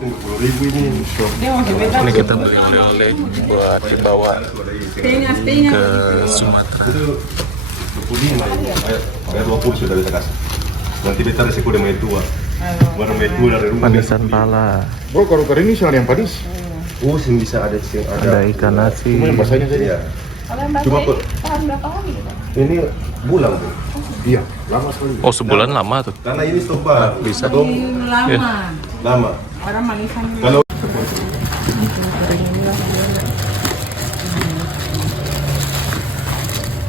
penting 20.000 ini. Ini kita beli oleh-oleh buat dibawa ke Sumatera. Itu 25 bayar 20 sudah bisa kasih. Nanti beta resiko dia main tua. Baru main tua dari rumah. Panisan pala, Bro, kalau ini sih yang padis. Oh, sih bisa ada ada ikan nasi. Cuma yang basahnya saja. Cuma kok ini bulan tuh. Iya, lama sekali. Oh, sebulan lama tuh. Karena ini stok baru. Bisa. Lama. Orang manisan. Kalau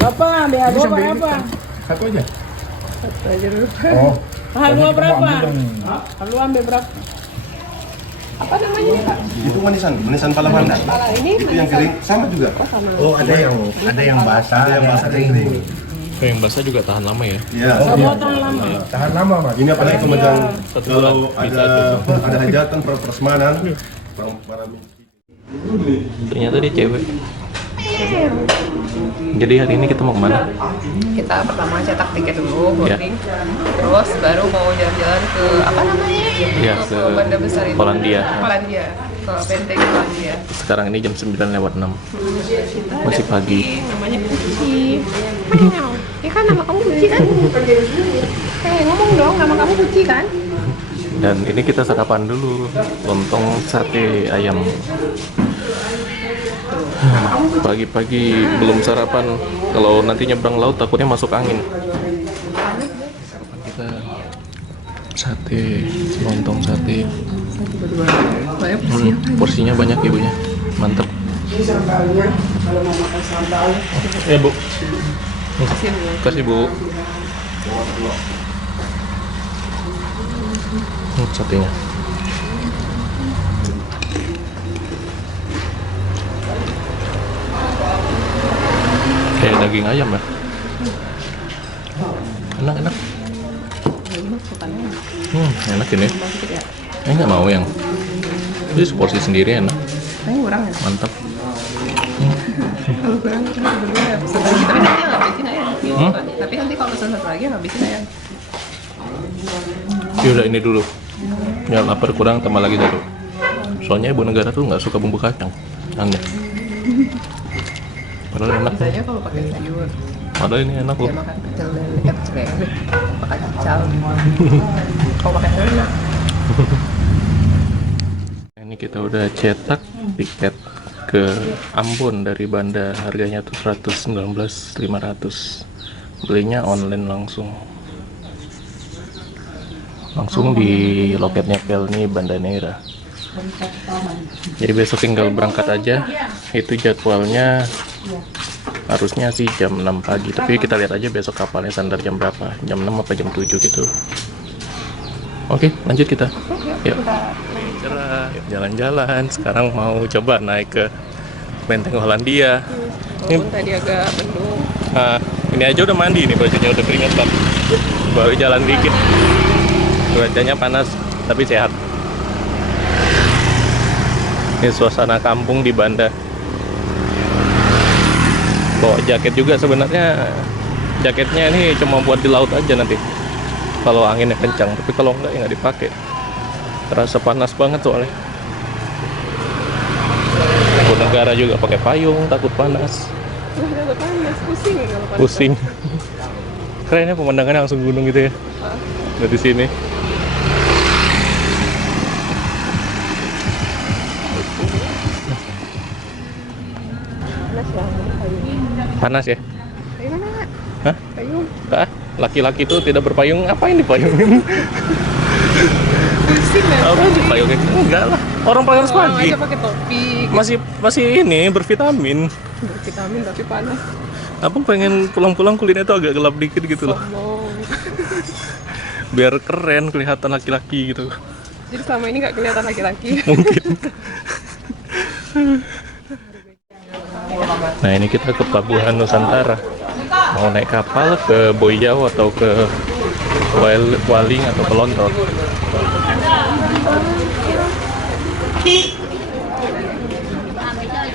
Berapa? Biar dua berapa? Satu aja. Satu aja dulu. Oh. Halua berapa? Halua ambil berapa? Apa namanya nih, Pak? itu manisan pala mana? Pala ini Itu yang kering sama juga. Oh, ada yang basah, Ada yang basah, ada yang kering. Oh, yang basah juga tahan lama ya? Iya. Semua tahan lama. Tahan lama, Mas. Ini apalagi kemudian Satu kalau bulan bisa ada hajatan prasmanan para Ternyata dia cewek. Jadi hari ini kita mau kemana? Kita pertama cetak tiket dulu Ya. boarding, terus baru mau jalan-jalan ke apa namanya? Ya, ke ke bandar besar itu. Polandia. Polandia, ke benteng Polandia. Sekarang ini jam 9:06. Masih pagi. Namanya Puci. Ya kan nama kamu Puci kan? Ngomong dong, nama kamu Puci kan? Dan ini kita sarapan dulu. Lontong sate ayam. Pagi-pagi belum sarapan. Kalau nanti nyebrang laut takutnya masuk angin. Kita sate, lontong sate. Porsinya banyak ibunya, mantep. Ya bu, kasih bu. Satenya. Kayak daging ayam ya. Enak. Enak ini. Nggak mau yang. Ini porsi sendiri enak. Ini kurang ya? Mantap. Kalau kurang kita berdua ya pesan lagi. Tapi nanti ngabisin aja. Tapi nanti kalau pesan satu lagi ngabisin aja. Yaudah ini dulu. Ya lapar kurang tambah lagi satu. Soalnya ibu negara tuh nggak suka bumbu kacang. Aneh. Padahal enak. Biasanya kalau pakai sayur. Padahal ini enak loh. Ya makan pecel lele, pecel lele, makan kacang. Kalau pakai sayur enak. Ini kita udah cetak tiket ke Ambon dari Banda, harganya tuh 119.500. Belinya online langsung di loketnya Pelni Banda Neira. Jadi besok tinggal berangkat aja. Itu jadwalnya harusnya sih jam 6 pagi, tapi kita lihat aja besok kapalnya sandar jam berapa, jam 6 apa jam 7 gitu. Oke, lanjut kita. Yuk. Cerah, yuk jalan-jalan. Sekarang mau coba naik ke Benteng Hollandia. Walaupun tadi agak mendung. Nah, ini aja udah mandi nih, bajunya udah keringetan. Baru jalan dikit. Cuacanya panas, tapi sehat. Ini suasana kampung di Banda. Bawa jaket juga sebenarnya. Jaketnya ini cuma buat di laut aja nanti. Kalau anginnya kencang, tapi kalau enggak ya nggak dipakai. Terasa panas banget soalnya. Ibu negara juga pakai payung, takut panas. Udah panas, pusing ya kalau panas. Pusing. Keren ya pemandangannya langsung gunung gitu ya. Dari sini. Panas ya, payung. Panas ya? Payung mana? Hah? Payung. Ah, laki-laki itu tidak berpayung, ngapain dipayung? Pusing ya. Orang dipayungin enggak lah. Orang pakai harus Orang pagi. aja pakai topi. Masih ini bervitamin. Bervitamin tapi panas. Abang pengen pulang-pulang kulitnya itu agak gelap dikit gitu loh. Sombong. Biar keren kelihatan laki-laki gitu. Jadi selama ini nggak kelihatan laki-laki. Mungkin. Nah, ini kita ke Pelabuhan Nusantara. Mau naik kapal ke Boyau atau ke Waling atau ke Lontor.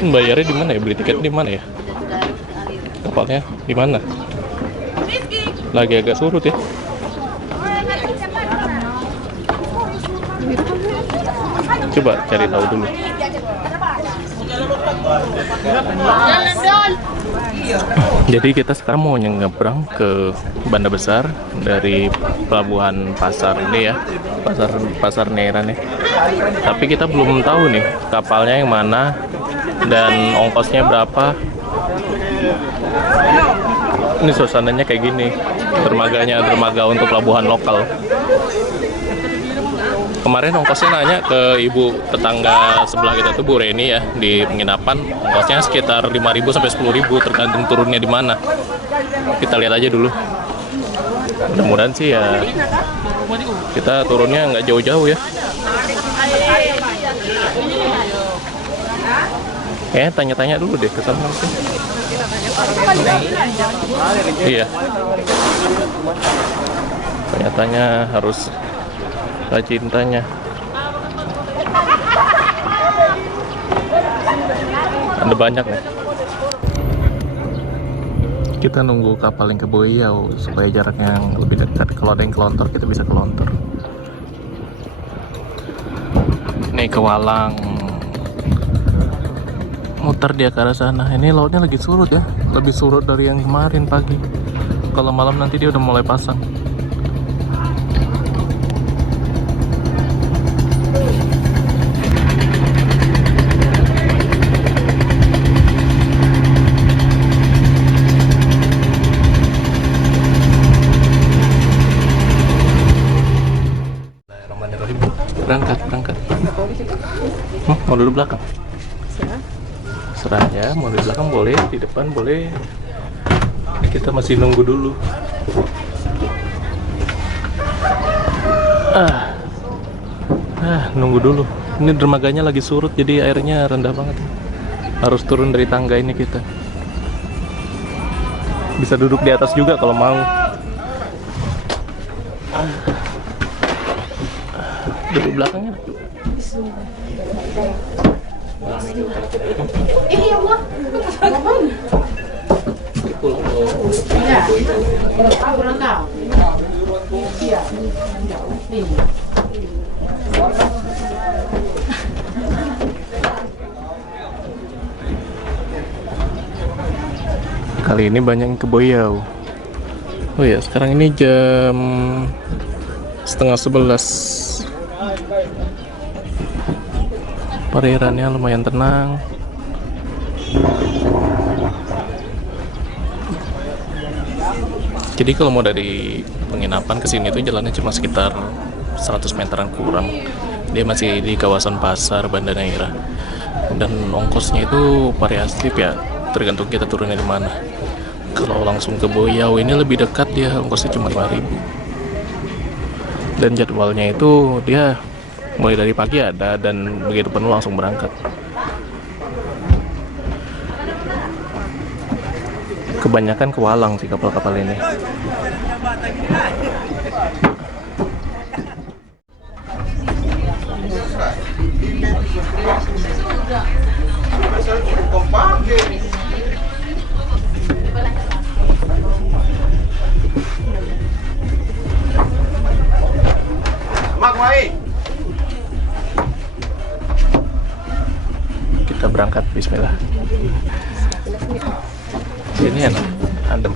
Bayarnya di mana ya? Beli tiket di mana ya? Kapalnya di mana? Lagi agak surut ya. Coba cari tahu dulu. Jadi kita sekarang mau nyebrang ke Banda Besar dari pelabuhan pasar ini ya, pasar Neira nih. Tapi kita belum tahu nih kapalnya yang mana dan ongkosnya berapa. Ini suasananya kayak gini, dermaga untuk pelabuhan lokal. Kemarin ongkosnya nanya ke ibu tetangga sebelah kita tuh Bu Reni ya, di penginapan ongkosnya sekitar 5.000 sampai 10.000 tergantung turunnya di mana. Kita lihat aja dulu. Mudah-mudahan sih ya kita turunnya nggak jauh-jauh ya. Tanya-tanya dulu deh ke sana nanti. Iya. Tanya-tanya harus rajin tanya. Ada banyak nih. Kita nunggu kapal yang ke Boyau supaya jaraknya yang lebih dekat. Kalau ada yang ke Lontor kita bisa ke Lontor. Nih ke Walang. Muter dia ke arah sana. Ini lautnya lagi surut ya. Lebih surut dari yang kemarin pagi. Kalau malam nanti dia udah mulai pasang. Berangkat. Mau duduk belakang? Serah ya, mau di belakang boleh, di depan boleh. Ini kita masih nunggu dulu. Nunggu dulu. Ini dermaganya lagi surut, jadi airnya rendah banget. Harus turun dari tangga ini kita. Bisa duduk di atas juga kalau mau. Duduk belakangnya. Kali ini banyak yang ke Boyau. Oh ya, sekarang ini jam 10:30. Perairannya lumayan tenang. Jadi kalau mau dari penginapan ke sini tuh jalannya cuma sekitar 100 meteran kurang. Dia masih di kawasan pasar Banda Neira. Dan ongkosnya itu variatif ya, tergantung kita turunnya di mana. Kalau langsung ke Boyau ini lebih dekat, dia ongkosnya cuma 5.000. Dan jadwalnya itu dia mulai dari pagi ada, dan begitu penuh langsung berangkat. Kebanyakan ke Walang sih kapal-kapal ini. Kita berangkat, bismillah. Sini enak, adem.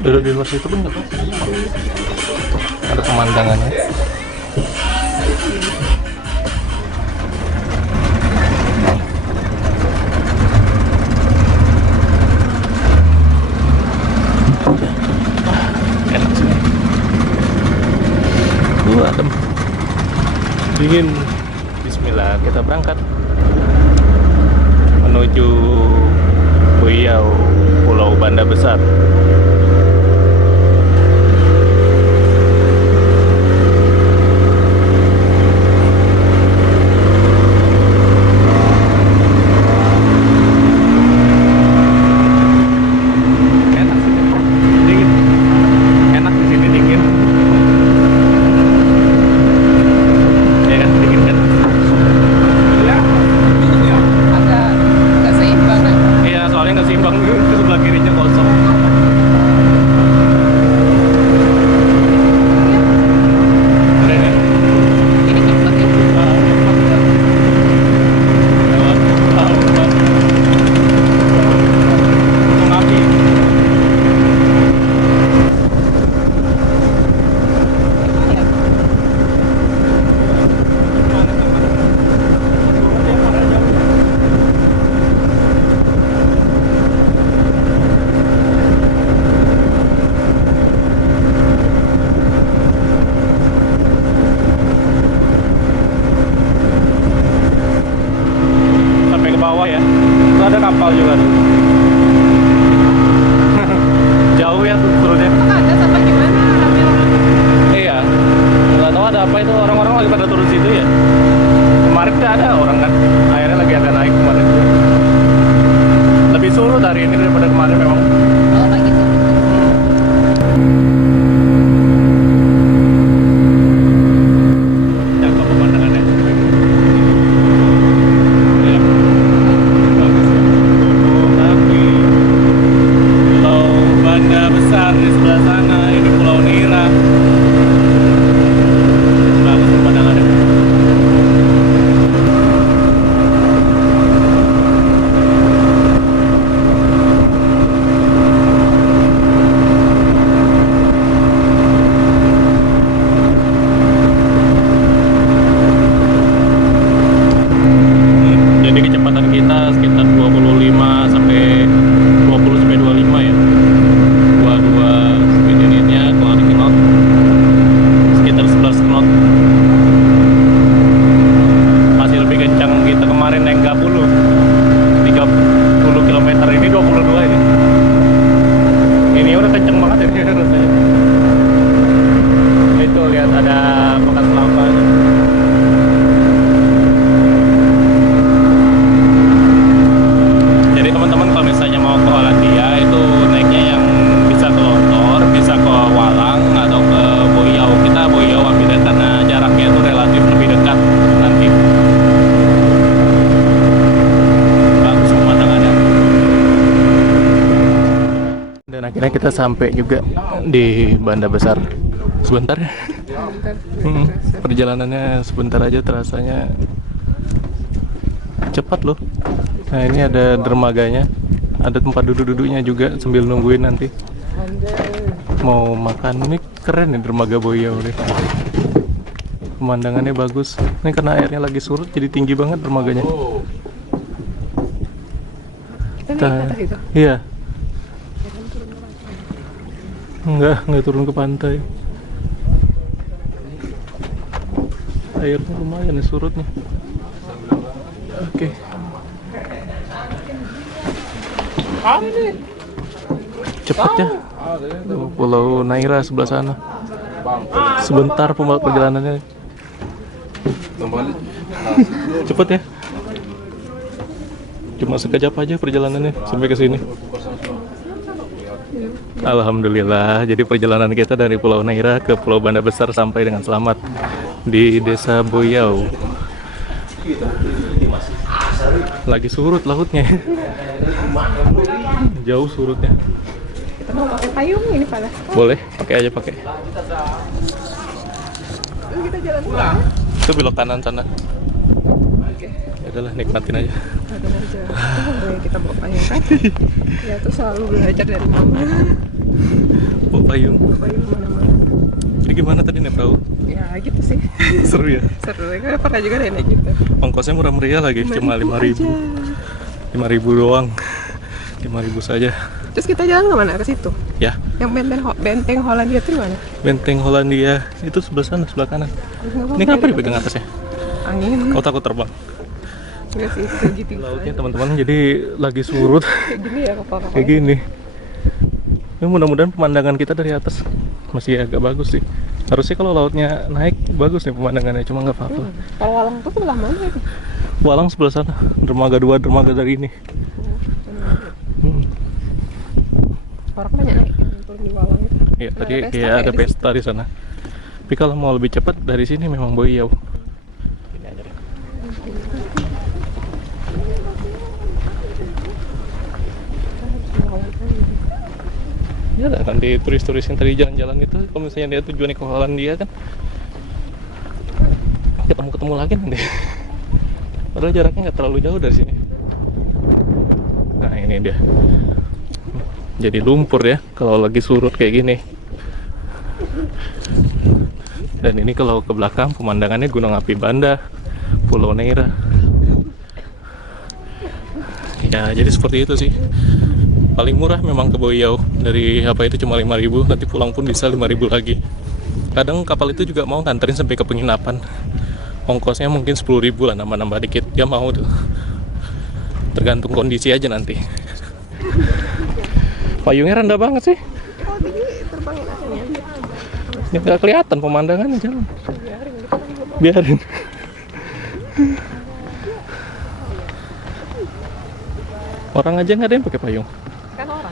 Duduk di luar situ pun nggak apa-apa. Ada pemandangannya. Enak sih. Adem. Dingin. Bismillah, kita berangkat menuju Boyau, Pulau Banda Besar. Enak sih, dingin. Enak di sini dingin. Ya kan, dingin kan? Iya, soalnya nggak seimbang. Sebelah kirinya kosong. akhirnya kita sampai juga di Banda Besar. Sebentar ya. Perjalanannya sebentar aja terasanya cepat loh. Nah ini ada dermaganya, ada tempat duduk-duduknya juga sambil nungguin nanti mau makan. Ini keren nih dermaga Boyau nih. Pemandangannya bagus. Ini karena airnya lagi surut jadi tinggi banget dermaganya. Iya. Enggak turun ke pantai. Airnya lumayan nih surutnya. Oke. Cepet ya. Pulau Naira sebelah sana. Sebentar perjalanannya. Cepet ya. Cuma sekejap aja perjalanannya sampai ke sini. Alhamdulillah, jadi perjalanan kita dari Pulau Naira ke Pulau Banda Besar sampai dengan selamat di Desa Boyau. Lagi surut lautnya. Jauh surutnya. Kita mau pakai payung ini panas. Boleh, pakai aja pakai. Kita jalan pulang. Itu belok kanan sana. Ya udahlah, nikmatin aja. Ada aja. Kita bawa payung kan? Ya tuh selalu belajar dari mama. Bawa payung. Bawa payung kemana-mana. Jadi gimana tadi nih perahu? Ya gitu sih. Seru ya? Seru. Kan pernah juga naik gitu. Ongkosnya murah meriah lagi, cuma 5.000. 5.000 doang. 5.000 saja. Terus kita jalan kemana? Ke situ? Ya. Yang benteng Hollandia itu di mana? Benteng Hollandia itu sebelah sana, sebelah kanan. Ini kenapa dipegang atasnya? Angin. Kau takut terbang? Enggak sih, segitu. Lautnya teman-teman jadi lagi surut. Kayak gini ya kapal-kapal. Kayak gini. Ya, mudah-mudahan pemandangan kita dari atas masih agak bagus sih. Harusnya kalau lautnya naik bagus nih pemandangannya, cuma nggak apa-apa. Kalau Walang tuh sebelah mana itu? Walang sebelah sana, dermaga 2 dermaga dari ini. Orang banyak naik turun di Walang itu. Iya, tadi kayak ada pesta di sana. Tapi kalau mau lebih cepat dari sini memang Boyau. Ini aja deh. Ya nanti turis-turis yang tadi jalan-jalan itu, kalau misalnya dia tujuannya ke Hollandia kan, ketemu lagi nanti. Padahal jaraknya nggak terlalu jauh dari sini. Nah ini dia. Jadi lumpur ya kalau lagi surut kayak gini. Dan ini kalau ke belakang pemandangannya Gunung Api Banda, Pulau Naira. Ya jadi seperti itu sih. Paling murah memang ke Boyau, dari apa itu cuma 5.000, nanti pulang pun bisa 5.000 lagi. Kadang kapal itu juga mau nganterin sampai ke penginapan. Ongkosnya mungkin 10.000 lah, nambah-nambah dikit. Dia mau tuh. Tergantung kondisi aja nanti. Payungnya rendah banget sih. Oh, tinggi terbangin aja. Ya nggak kelihatan pemandangannya, jalan. Biarin. Orang aja nggak ada yang pakai payung. Kan orang.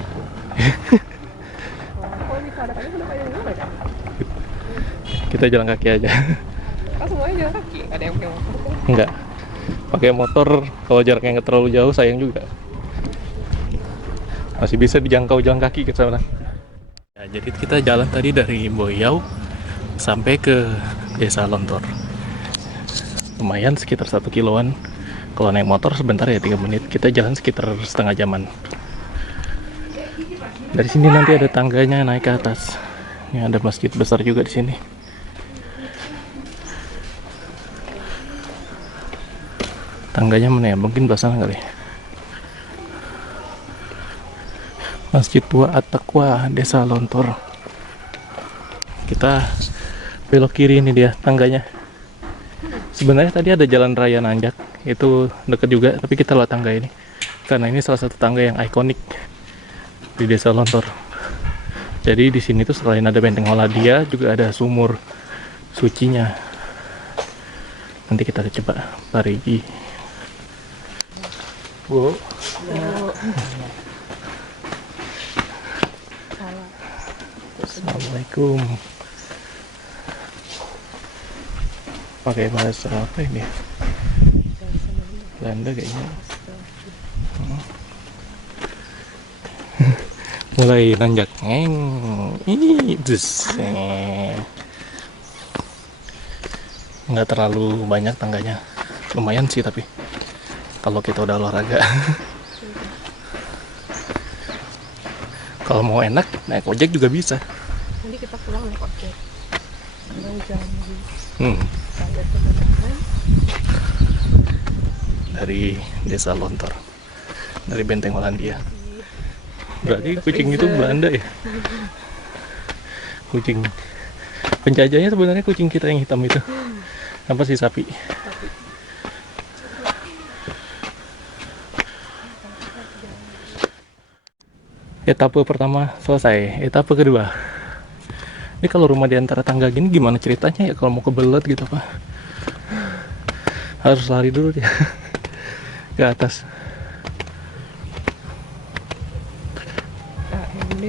Kalau bisa ada payung juga kan? Kita jalan kaki aja. Kan semuanya jalan kaki, nggak ada yang pakai motor. Enggak. Pakai motor kalau jaraknya nggak terlalu jauh sayang juga. Masih bisa dijangkau jalan kaki ke sana. Ya, jadi kita jalan tadi dari Boyau sampai ke Desa Lontor. Lumayan sekitar 1 kiloan. Kalau naik motor sebentar ya 3 menit. Kita jalan sekitar setengah jaman. Dari sini nanti ada tangganya naik ke atas. Ini ada masjid besar juga di sini. Tangganya mana ya? Mungkin belah sana kali. Masjid Tua At-Taqwa, Desa Lontor. Kita belok kiri, ini dia tangganya. Sebenarnya tadi ada jalan raya nanjak, itu deket juga, tapi kita lewat tangga ini. Karena ini salah satu tangga yang ikonik di Desa Lontor. Jadi di sini tuh selain ada benteng Hollandia, juga ada sumur sucinya. Nanti kita coba parigi. Wow. Assalamualaikum. Pakai bahasa apa ini? Belanda kayaknya. Mulai nanjak. Ini dus. Nggak terlalu banyak tangganya. Lumayan sih tapi kalau kita udah olahraga. Kalau mau enak naik ojek juga bisa. Nanti kita pulang naik ojek. Jam Dari Desa Lontor, dari Benteng Hollandia. Berarti kucing itu Belanda ya? Kucing penjajahnya sebenarnya kucing kita yang hitam itu. Apa sih, sapi? Etape pertama selesai, etape kedua. Ini kalau rumah di antara tangga gini gimana ceritanya ya kalau mau kebelet gitu Pak? Harus lari dulu dia ke atas. AMD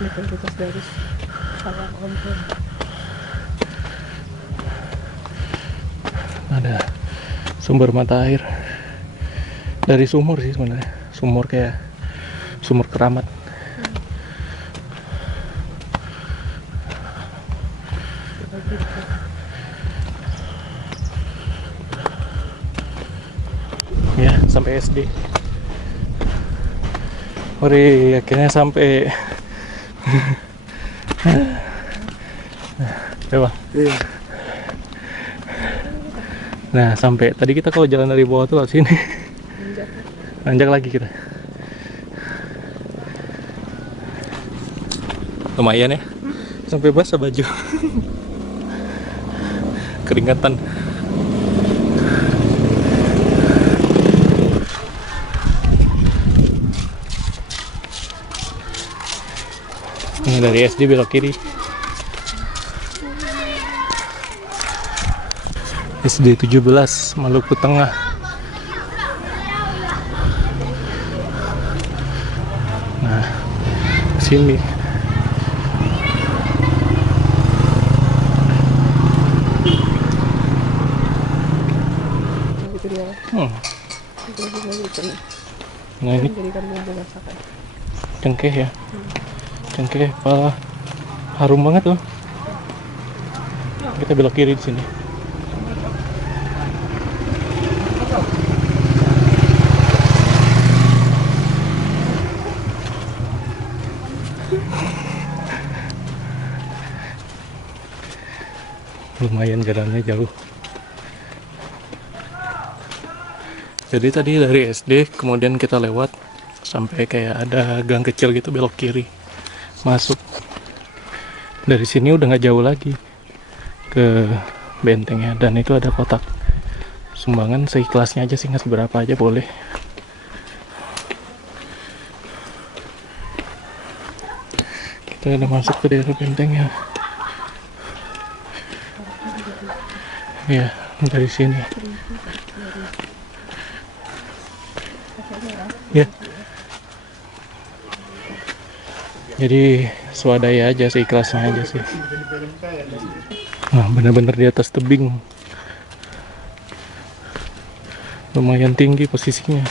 Universitas Darus Salam Ompon. Ada sumber mata air dari sumur sih sebenarnya, sumur kayak sumur keramat. Ya, sampai SD. Ori, akhirnya sampai. Coba. Nah, sampai tadi kita kalau jalan dari bawah tuh ke sini. Nanjak lagi kita. Lumayan ya. Sampai basah baju. Keringatan. Ini dari SD belok kiri. SD 17 Maluku Tengah. Nah, sini. Itu dia. Nah ini Jadikan bumbu masakan. cengkeh ya. Cengkeh apa? Harum banget loh. Kita belok kiri di sini. Lumayan jalannya jauh. Jadi tadi dari SD kemudian kita lewat sampai kayak ada gang kecil gitu, belok kiri masuk. Dari sini udah nggak jauh lagi ke bentengnya, dan itu ada kotak sumbangan seikhlasnya aja sih, nggak seberapa aja boleh. Kita udah masuk ke daerah bentengnya. Ya, dari sini. Ya. Jadi swadaya aja, seikhlasnya aja sih. Nah, bener-bener di atas tebing. Lumayan tinggi posisinya.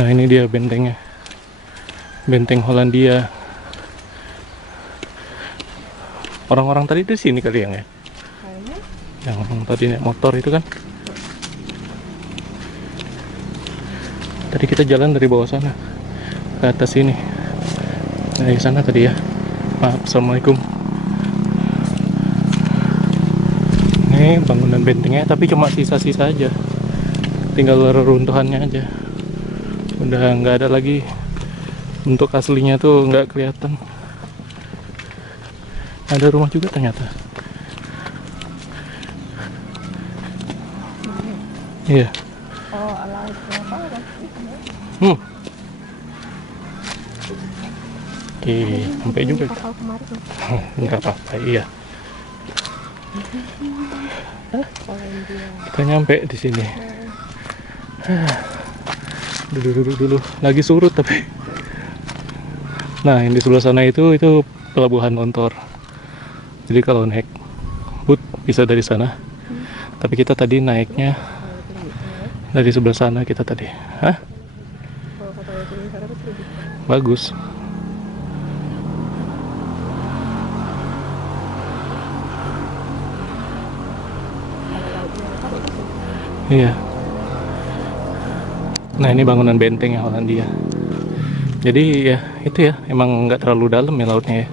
Nah, ini dia bentengnya. Benteng Hollandia. Orang-orang tadi di sini kali ya? Yang tadi naik motor itu kan. Tadi kita jalan dari bawah sana ke atas sini. Dari sana tadi ya. Maaf, assalamualaikum. Ini bangunan bentengnya, tapi cuma sisa-sisa aja. Tinggal reruntuhannya aja. Udah nggak ada lagi. Bentuk aslinya tuh nggak kelihatan. Ada rumah juga ternyata. Iya. Oh, ala itu apa? Oke, sampai juga. Kapal kemarin. Enggak apa-apa, iya. Hollandia. Kita nyampe di sini. Duduk dulu. Lagi surut tapi. Nah, yang di sebelah sana itu pelabuhan Lontor. Jadi kalau naik boat bisa dari sana. Tapi kita tadi naiknya dari sebelah sana kita tadi. Hah? Kalau kata itu bagus. Iya. Nah ini bangunan benteng ya Hollandia. Jadi ya itu ya, emang nggak terlalu dalam ya lautnya ya.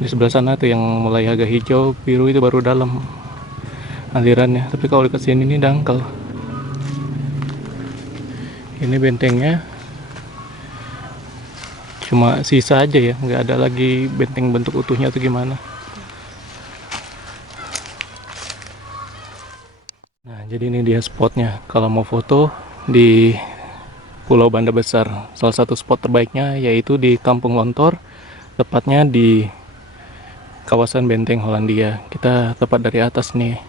Di sebelah sana tuh yang mulai agak hijau, biru itu baru dalam alirannya. Tapi kalau dekat sini ini dangkal. Ini bentengnya cuma sisa aja ya, nggak ada lagi benteng bentuk utuhnya atau gimana. Nah jadi ini dia spotnya kalau mau foto di Pulau Banda Besar. Salah satu spot terbaiknya yaitu di Kampung Lontor, tepatnya di kawasan Benteng Hollandia. Kita tepat dari atas nih,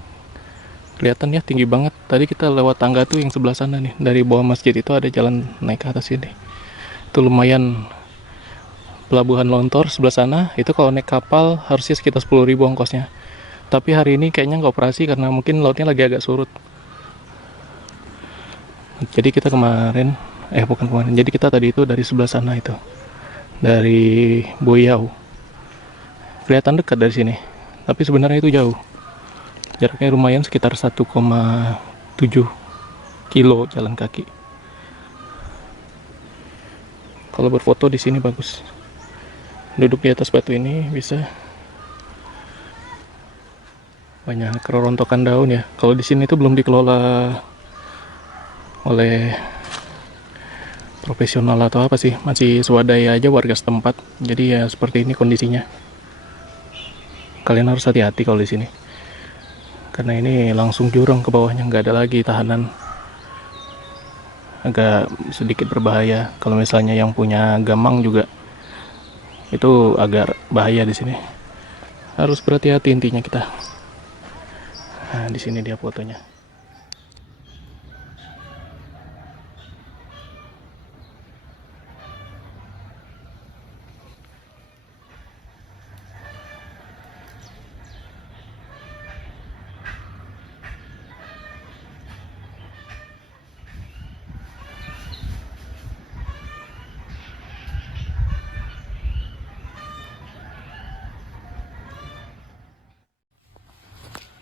kelihatan ya tinggi banget. Tadi kita lewat tangga tuh yang sebelah sana nih, dari bawah masjid itu ada jalan naik ke atas ini. Itu lumayan. Pelabuhan Lontor sebelah sana itu kalau naik kapal harusnya sekitar 10.000 ongkosnya. Tapi hari ini kayaknya nggak operasi karena mungkin lautnya lagi agak surut. Jadi kita jadi kita tadi itu dari sebelah sana itu, dari Boyau. Kelihatan dekat dari sini, tapi sebenarnya itu jauh. Jaraknya lumayan sekitar 1,7 kilo jalan kaki. Kalau berfoto di sini bagus. Duduk di atas batu ini bisa. Banyak kerontokan daun ya. Kalau di sini itu belum dikelola oleh profesional atau apa sih, masih swadaya aja warga setempat. Jadi ya seperti ini kondisinya. Kalian harus hati-hati kalau di sini. Karena ini langsung jurang ke bawahnya, nggak ada lagi tahanan. Agak sedikit berbahaya. Kalau misalnya yang punya gamang juga itu agak bahaya di sini. Harus berhati-hati intinya kita. Nah, di sini dia fotonya.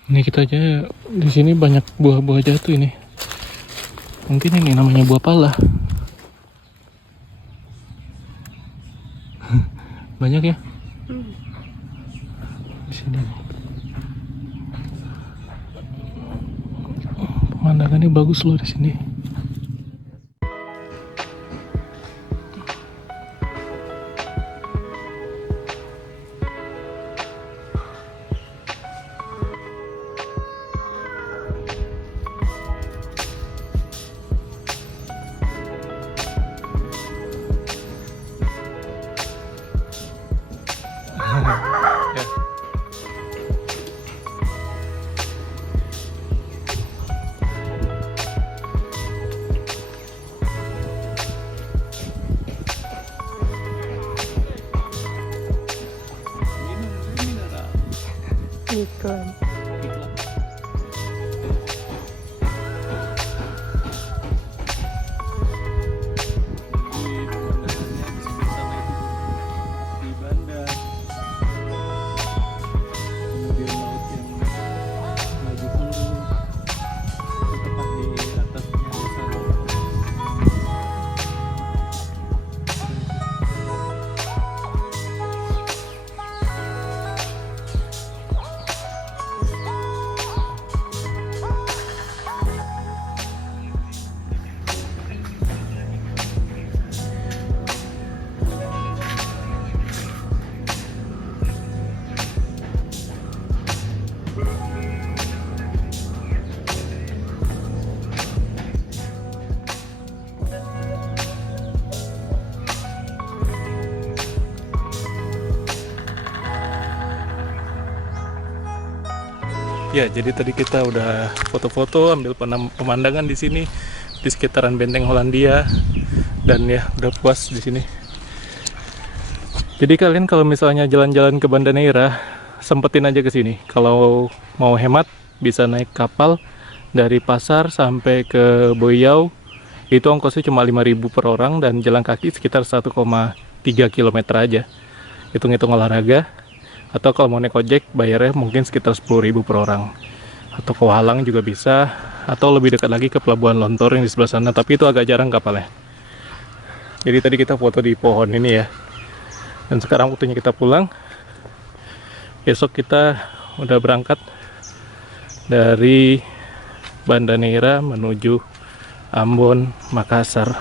Ini kita aja di sini banyak buah-buah jatuh ini. Mungkin ini namanya buah pala. Banyak ya? Di sini. Pemandangannya bagus loh di sini. Iklan. Ya, jadi tadi kita udah foto-foto, ambil pemandangan di sini di sekitaran Benteng Hollandia, dan ya udah puas di sini. Jadi kalian kalau misalnya jalan-jalan ke Banda Neira, sempetin aja ke sini. Kalau mau hemat bisa naik kapal dari pasar sampai ke Boyau Itu ongkosnya cuma 5.000 per orang dan jalan kaki sekitar 1,3 km aja. Hitung-hitung olahraga. Atau kalau mau naik ojek bayarnya mungkin sekitar 10.000 per orang. Atau ke Walang juga bisa, atau lebih dekat lagi ke Pelabuhan Lontor yang di sebelah sana, tapi itu agak jarang kapalnya. Jadi tadi kita foto di pohon ini ya. Dan sekarang waktunya kita pulang. Besok kita udah berangkat dari Banda Neira menuju Ambon, Makassar.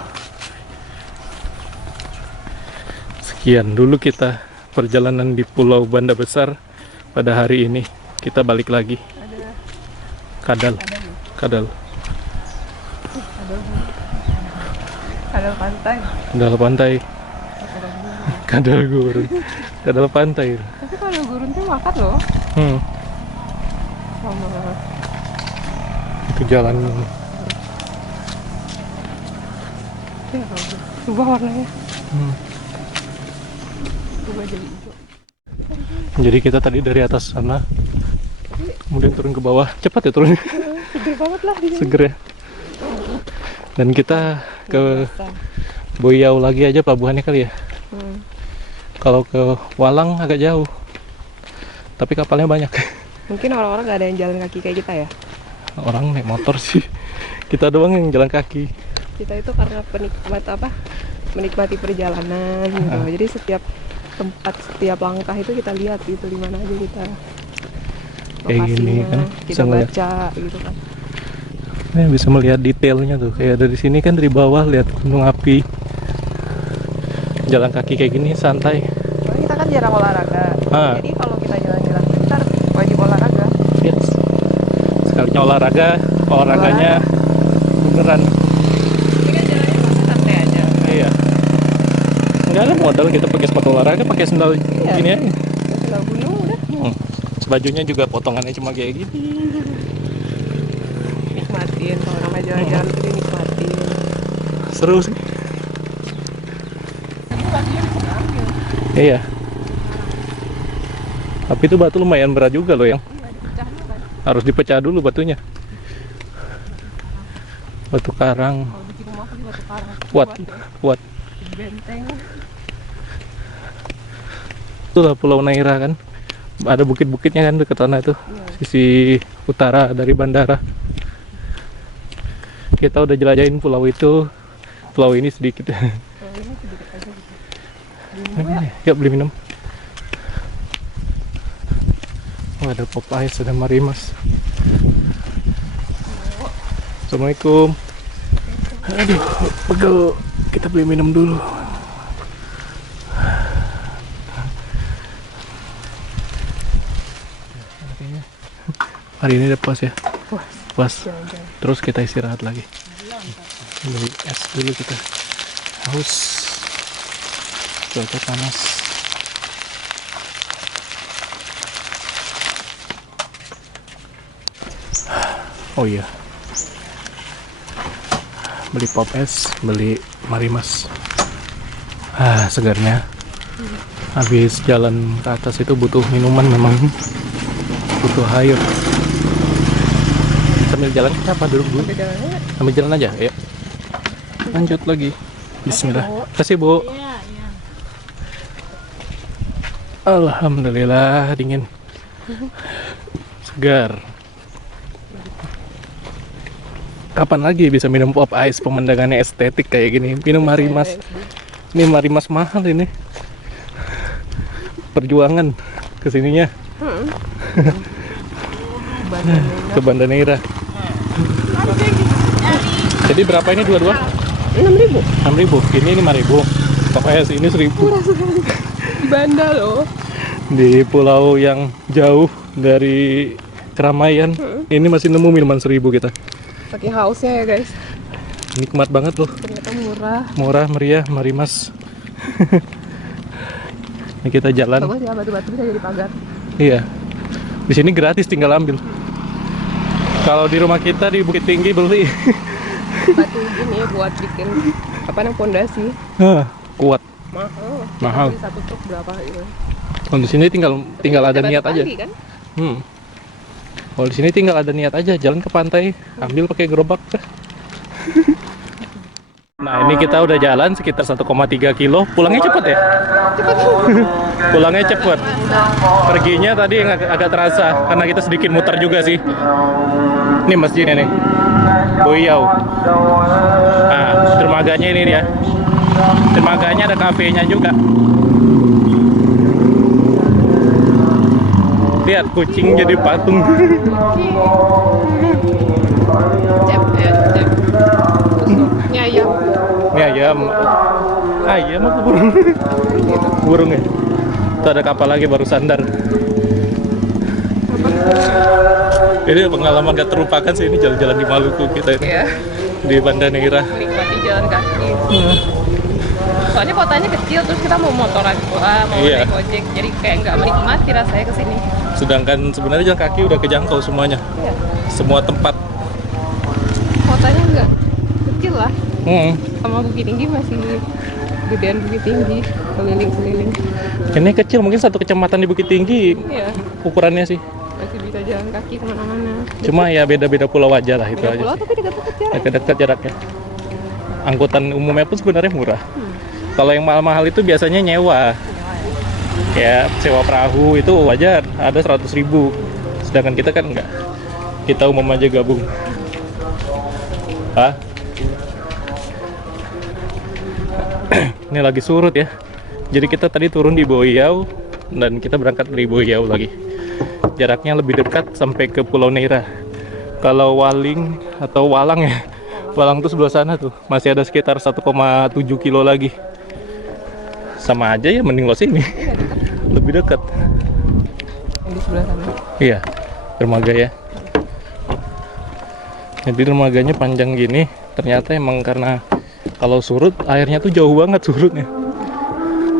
Sekian dulu kita perjalanan di Pulau Banda Besar pada hari ini. Kita balik lagi. Kadal. Kadal pantai. Kadal pantai. Kadal gurun. Kadal pantai. Tapi kalau gurun tuh makan loh. Itu jalan. Ya, berubah warnanya. Berubah jadi hijau. Jadi kita tadi dari atas sana, kemudian turun ke bawah. Cepat ya turunnya. Seger banget lah di sini. Seger ya. Dan kita ke Boyau lagi aja pelabuhannya kali ya. Kalau ke Walang agak jauh. Tapi kapalnya banyak. Mungkin orang-orang nggak ada yang jalan kaki kayak kita ya. Orang naik motor sih. Kita doang yang jalan kaki. Kita itu karena menikmati perjalanan gitu. Jadi setiap tempat, setiap langkah itu kita lihat gitu, di mana aja kita Kayak gini lokasinya, kan, kita bisa ngeliat. baca gitu kan. Bisa melihat detailnya tuh. Kayak dari sini kan dari bawah lihat gunung api. Jalan kaki kayak gini santai. Soalnya kita kan jarang olahraga. Jadi kalau kita jalan-jalan kita wajib olahraga. Yes. Sekalinya olahraganya beneran. Ini kan jalannya masih santai aja. Iya. Nggak ada modal kita pakai sepatu olahraga, pakai sendal gini aja. Sendal gunung udah. Bajunya juga potongannya cuma kayak gini. Nikmatin kalau namanya jalan-jalan itu dinikmatin. Seru sih. Iya. Tapi itu batu lumayan berat juga loh yang. Harus dipecah dulu batunya. Batu karang. Kalau bikin rumah pakai batu karang. Kuat. Benteng. Itulah Pulau Neira kan. Ada bukit-bukitnya kan dekat sana itu. Sisi utara dari bandara. Kita udah jelajahin pulau itu. Pulau ini sedikit. Ya beli minum. Oh, ada pop ice, ada marimas. Assalamualaikum. Aduh, pegel. Kita beli minum dulu. Hari ini udah puas ya? Puas. Terus kita istirahat lagi. Beli es dulu kita. Haus. Cuaca panas. Oh iya. Beli pop es, beli marimas. Segarnya. Habis jalan ke atas itu butuh minuman memang. Butuh air. Sambil jalan kita apa dulu Bu? Sambil jalan aja, ya. Lanjut lagi. Bismillah. Kasih Bu. Alhamdulillah dingin. Segar. Kapan lagi bisa minum pop ice pemandangannya estetik kayak gini? Minum marimas. Ini marimas mahal ini. Perjuangan kesininya. Ke Banda Neira. Jadi berapa ini dua-dua? 6.000. 6.000. Ini 5.000. Pop ice ini 1.000. Di Banda loh. Di pulau yang jauh dari keramaian. Ini masih nemu minuman 1.000 kita. Saking hausnya ya guys. Nikmat banget loh. Ternyata murah. Murah, meriah, marimas. Ini kita jalan. Bagus ya, batu-batu bisa jadi pagar. Iya. Di sini gratis, tinggal ambil. Kalau di rumah kita di Bukit Tinggi beli. Batu ini buat bikin apa namanya pondasi. Kuat. Mahal. Beli satu truk berapa gitu. Kalau di sini tinggal ada niat aja. Kan? Kalau di sini tinggal ada niat aja, jalan ke pantai, ambil pakai gerobak. Nah ini kita udah jalan sekitar 1,3 kilo. Pulangnya cepet ya? Pulangnya cepet. Perginya tadi yang agak terasa karena kita sedikit muter juga sih. Ini masjidnya nih, Boyau. Nah, dermaganya ini dia. Dermaganya ada kafenya juga. Lihat kucing jadi patung. Cep. Ini ayam. Ini ayam. Ayam apa burung? Burung ya. Itu ada kapal lagi baru sandar. Ini pengalaman gak terlupakan sih, ini jalan-jalan di Maluku kita ini. Iya. Di Banda Neira. Menikmati jalan kaki. Soalnya kotanya kecil, terus kita mau motoran pula, mau Iya. naik ojek, jadi kayak nggak menikmati rasanya kesini. Sedangkan sebenarnya jalan kaki udah kejangkau semuanya. Iya. Semua tempat. Kotanya nggak kecil lah, Hmm. sama Bukit Tinggi masih gedean Bukit Tinggi, keliling-keliling. Ini kecil, mungkin satu kecamatan di Bukit Tinggi Iya, ukurannya sih. masih bisa jalan kaki kemana-mana. Cuma ya beda-beda pulau aja lah itu Beda aja. pulau tapi dekat-dekat jarak. Dekat-dekat jaraknya. Angkutan umumnya pun sebenarnya murah. Kalau yang mahal-mahal itu biasanya nyewa. Kayak sewa perahu itu wajar, ada 100.000. Sedangkan kita kan enggak. Kita umum aja gabung. Hah? Ini lagi surut ya. Jadi kita tadi turun di Boyau dan kita berangkat dari Boyau lagi. Jaraknya lebih dekat sampai ke Pulau Neira. Kalau Waling atau Walang ya, Walang tuh sebelah sana tuh, masih ada sekitar 1,7 kilo lagi. Sama aja ya, mending lo sini. Lebih dekat. Yang di sebelah sana. Iya, dermaga ya. Jadi dermaganya panjang gini, ternyata emang karena kalau surut airnya tuh jauh banget surutnya.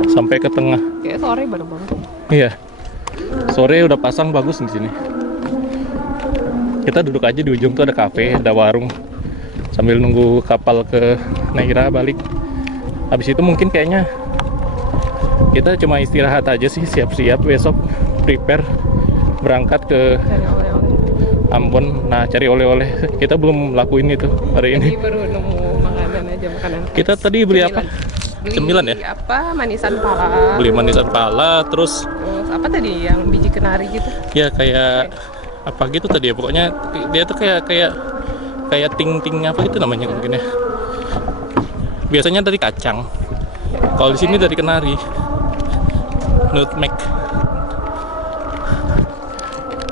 Sampai ke tengah. Kayak sore baru banget. Iya. Sore udah pasang bagus di sini. Kita duduk aja di ujung tuh ada kafe, ada warung. Sambil nunggu kapal ke Neira balik. Habis itu mungkin kayaknya kita cuma istirahat aja sih, siap-siap besok prepare berangkat ke Cari oleh-oleh. Ambon. Nah, cari oleh-oleh. Kita belum lakuin itu hari ini. Tadi baru nemu makanan aja, makanan. Kita tadi beli apa? Cemilan ya? Beli apa? Manisan pala. Beli manisan pala, terus Terus apa tadi yang biji kenari gitu? ya kayak apa gitu tadi ya. Pokoknya dia tuh kayak ting-ting apa gitu namanya mungkin ya. Biasanya dari kacang. Kalau di sini dari kenari. Nutmeg.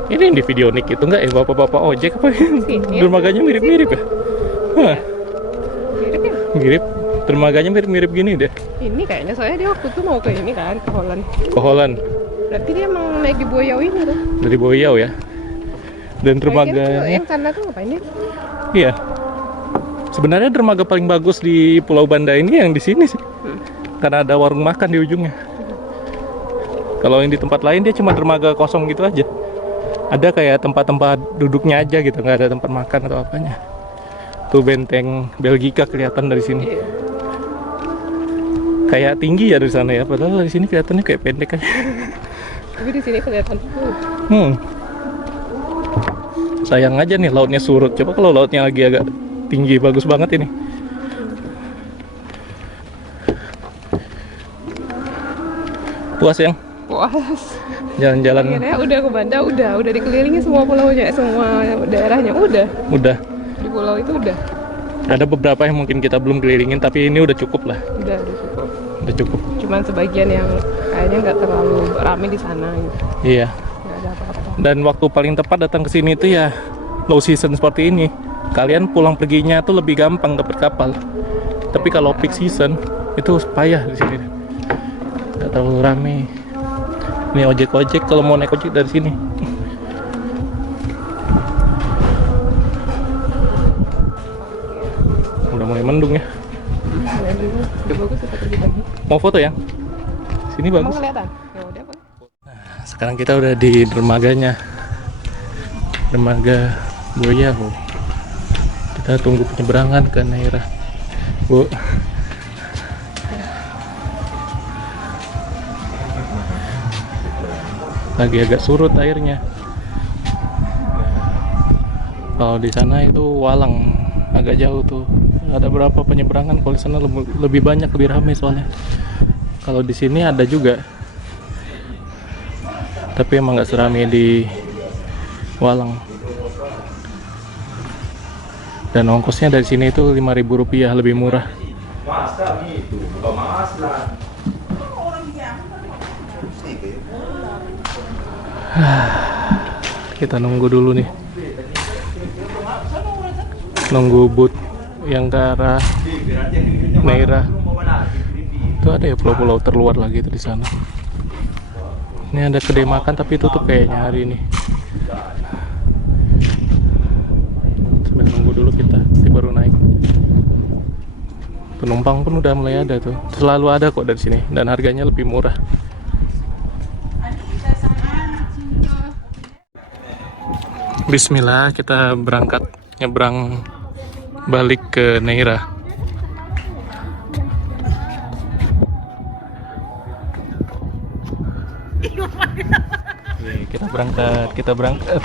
Ini di video Nick itu enggak ya, bapak-bapak ojek apa ya? Dermaganya mirip-mirip ya? Hah, Mirip ya? mirip. Dermaganya mirip-mirip gini deh. Ini kayaknya soalnya dia waktu itu mau ke ini kan, ke Holland. Ke Holland Berarti dia emang naik di Boyau ini tuh. dari Boyau ya. Dan dermaganya Yang sana tuh ngapain dia? iya. Sebenarnya dermaga paling bagus di Pulau Banda ini yang di sini sih. Karena ada warung makan di ujungnya. Kalau yang di tempat lain dia cuma dermaga kosong gitu aja. Ada kayak tempat-tempat duduknya aja gitu, nggak ada tempat makan atau apanya. Tuh benteng Belgika kelihatan dari sini. Iya. Kayak tinggi ya dari sana ya, padahal di sini kelihatannya kayak pendek aja. Tapi di sini kelihatan. Sayang aja nih lautnya surut. Coba kalau lautnya lagi agak tinggi, bagus banget ini. Puas yang Puas. jalan-jalan. Akhirnya udah ke Banda, udah dikelilingi semua pulaunya, semua daerahnya udah. Udah. Di pulau itu udah. Ada beberapa yang mungkin kita belum kelilingin, tapi ini udah cukup lah. Udah cukup. Udah cukup. Cuman sebagian yang kayaknya nggak terlalu ramai di sana gitu. Iya. Nggak ada apa-apa. Dan waktu paling tepat datang ke sini itu ya low season seperti ini. Kalian pulang perginya tuh lebih gampang dapat kapal. Tapi kalau peak season itu payah di sini. Nggak terlalu ramai. Ini ojek-ojek kalau mau naik ojek dari sini. Udah mulai mendung ya. Udah bagus kita pergi lagi. Mau foto ya? Sini Emang bagus. kelihatan? Ya udah Pak. Sekarang kita udah di dermaganya. Dermaga Boyau. Kita tunggu penyeberangan ke Neira. Bu. Lagi agak surut airnya. Kalau di sana itu Walang, agak jauh tuh. ada berapa penyeberangan. Kalau di sana lebih banyak, lebih ramai soalnya. Kalau di sini ada juga, tapi emang nggak seramai di Walang. Dan ongkosnya dari sini itu Rp5.000 lebih murah. Kita nunggu dulu nih. Nunggu boot yang ke arah Neira. Itu ada ya pulau-pulau terluar lagi itu di sana. Ini ada kedai makan tapi tutup kayaknya hari ini. Sambil nunggu dulu kita, nanti baru naik. Penumpang pun udah mulai ada tuh. Selalu ada kok dari sini dan harganya lebih murah. Bismillah, kita berangkat nyebrang balik ke Neira. Kita berangkat.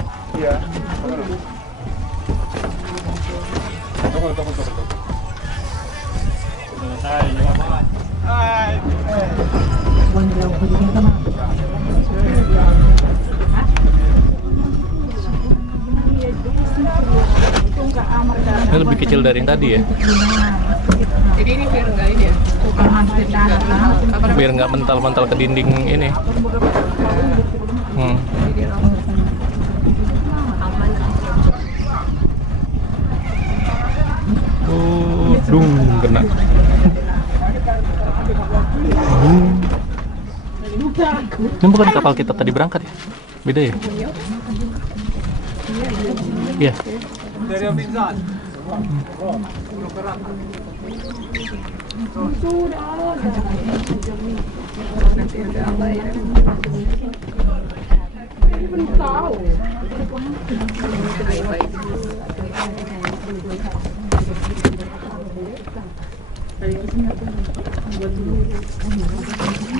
Ini lebih kecil dari yang tadi ya. Jadi ini biar enggak ini ya. Biar nggak mental-mental ke dinding ini. Dung kena. Ini bukan kapal kita tadi berangkat ya? Beda ya? Iya.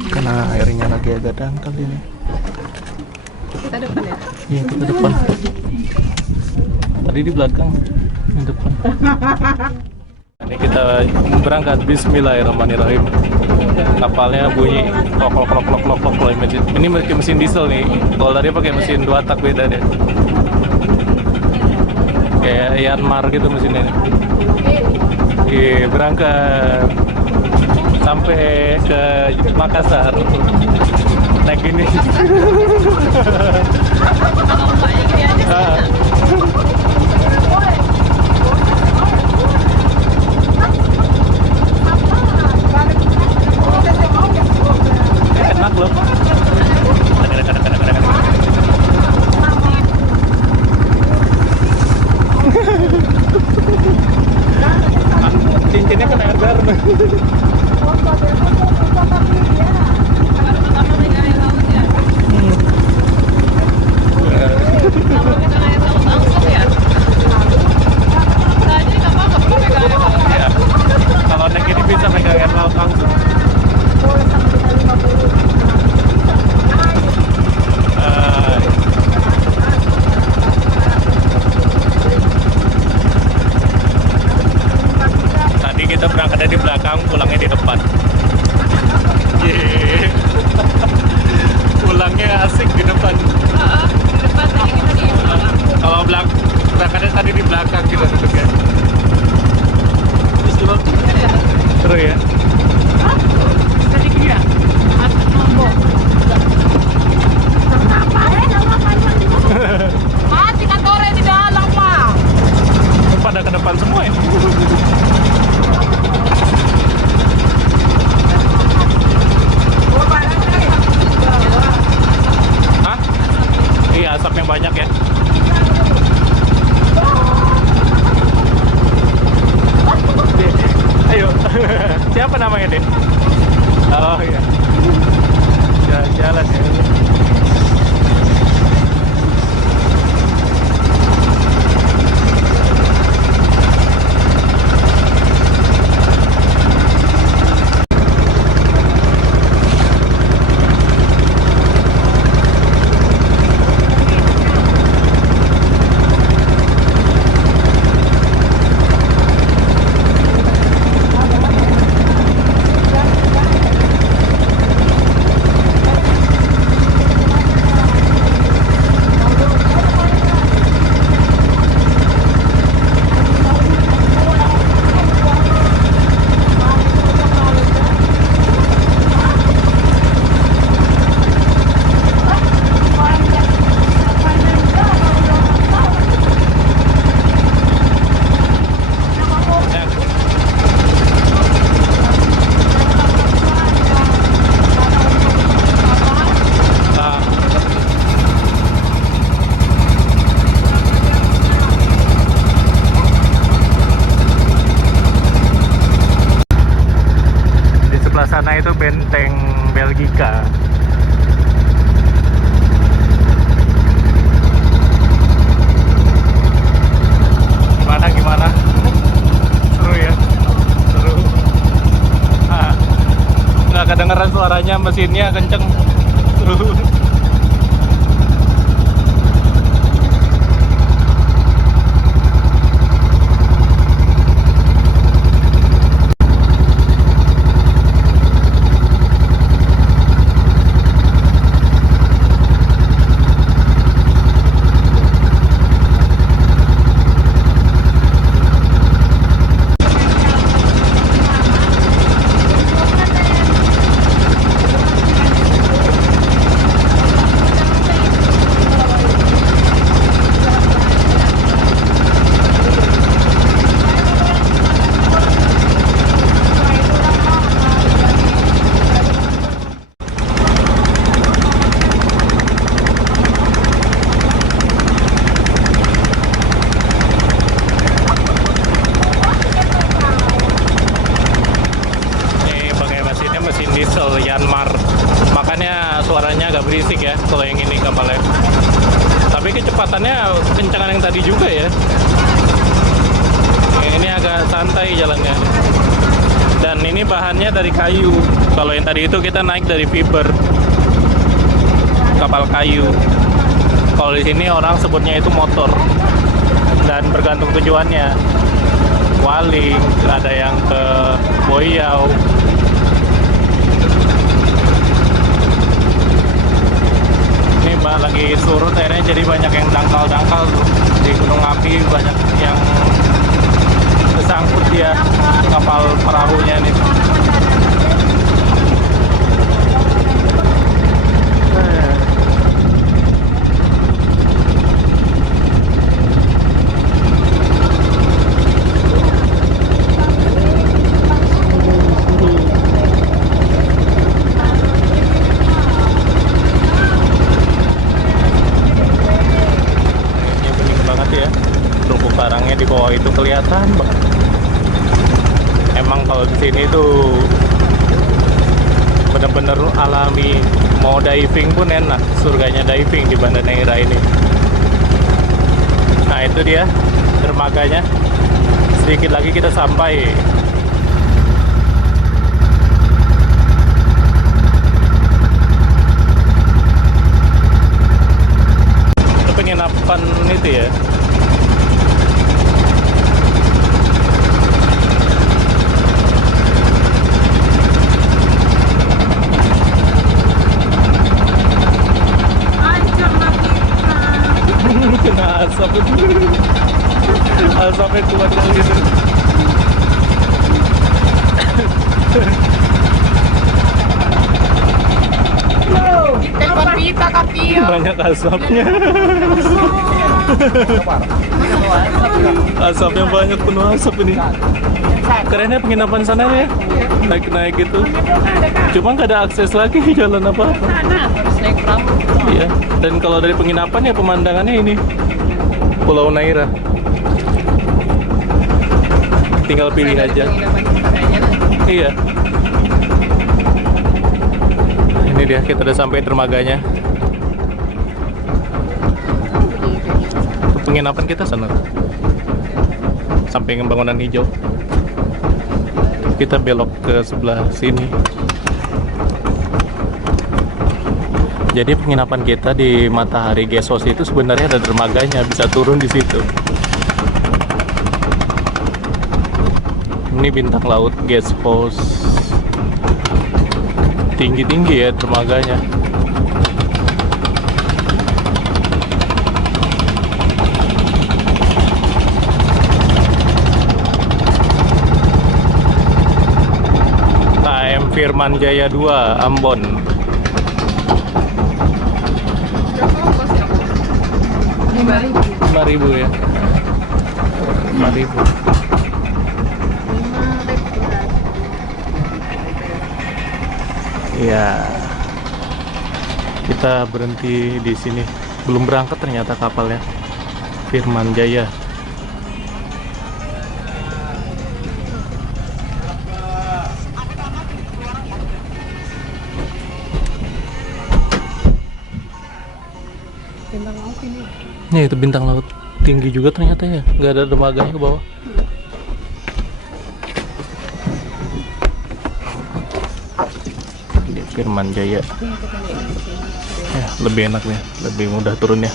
Karena airnya lagi agak dangkal ini. Kita depan ya. Iya, kita depan. Tadi di belakang, di depan. Ini kita berangkat. Bismillahirrahmanirrahim. Kapalnya bunyi klok. Ini pakai mesin diesel nih. Kalau tadi pakai mesin 2 tak, beda deh. Kayak Yanmar gitu mesinnya. Oke, berangkat sampai ke Makassar. Naik ini. Enak loh. Cincinnya kena air garam. Kalau naik ini bisa pegang air laut langsung. Tadi kita berangkatnya di belakang, pulangnya di depan. Pulangnya asik di depan. Kalau berangkatnya tadi di belakang kita duduknya. Seru ya? Mati kantornya di dalam, Pak. Pada ke depan semua ya? Hah? Iya, asapnya banyak ya. Ayo. Siapa namanya, Dek? Oh iya. Jalan ya. mesinnya kenceng. Diesel Yanmar, makanya suaranya agak berisik ya kalau yang ini kapalnya. Tapi kecepatannya kencangan yang tadi juga ya. Ini agak santai jalannya. Dan ini bahannya dari kayu. Kalau yang tadi itu kita naik dari fiber, kapal kayu. Kalau di sini orang sebutnya itu motor. Dan bergantung tujuannya. Waling, ada yang ke Boyau. Lagi surut airnya, jadi banyak yang dangkal-dangkal tuh di gunung api, banyak yang kesangkut dia kapal perahunya nih. Di bawah itu kelihatan banget. Emang kalau di sini tuh bener-bener alami. Mau diving pun enak, surganya diving di Banda Neira ini. Nah itu dia dermaganya. Sedikit lagi kita sampai. Itu penginapan itu ya. Kena asap itu. Asapnya kuat kali itu. Telepon pita kapio. Banyak asapnya. Asapnya banyak, penuh asap ini. Kerennya penginapan sana ya. Naik-naik gitu. Cuma nggak ada akses lagi jalan apa-apa. Harus naik perahu. Iya. Dan kalau dari penginapan ya pemandangannya ini Pulau Neira. Tinggal pilih aja. Iya. Ini dia, kita udah sampai dermaganya. Penginapan kita sana. Samping bangunan hijau. Kita belok ke sebelah sini. Jadi penginapan kita di Matahari Guest House itu sebenarnya ada dermaganya, bisa turun di situ. Ini bintang laut Guest House. Tinggi-tinggi ya dermaganya. KM Firman Jaya 2 Ambon. Rp5.000 ya. Rp5.000. Ya. Kita berhenti di sini. Belum berangkat ternyata kapalnya. Firman Jaya. Bintang laut ini. Ya itu bintang laut tinggi juga ternyata ya, nggak ada dermaganya ke bawah. Ini Firman Jaya. Ya, lebih enak nih, lebih mudah turunnya.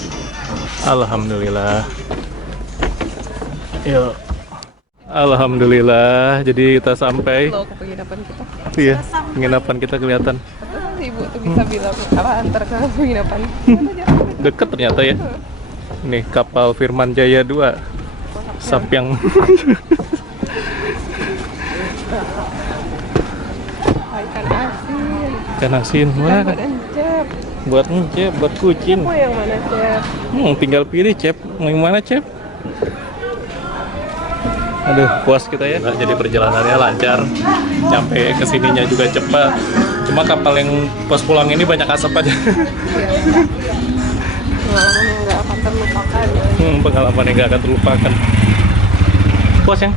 Alhamdulillah. Yuk. Alhamdulillah, jadi kita sampai. Lo ke penginapan kita. Iya, penginapan kita kelihatan. Ibu tuh bisa bilang apa antar ke penginapan. Deket ternyata ya. Nih kapal Firman Jaya 2. Sampiang. Ikan asin. Ikan asin. Wah, Buat encep. buat encep, buat kucing. Mau yang mana Cep? Tinggal pilih, Cep. Mau yang mana, Cep? Aduh, puas kita ya. Nah, jadi perjalanannya lancar. Sampai kesininya juga cepat. Cuma kapal yang pas pulang ini banyak asap aja. Pengalaman yang nggak akan terlupakan ya. Pengalaman yang gak akan terlupakan. Puas yang?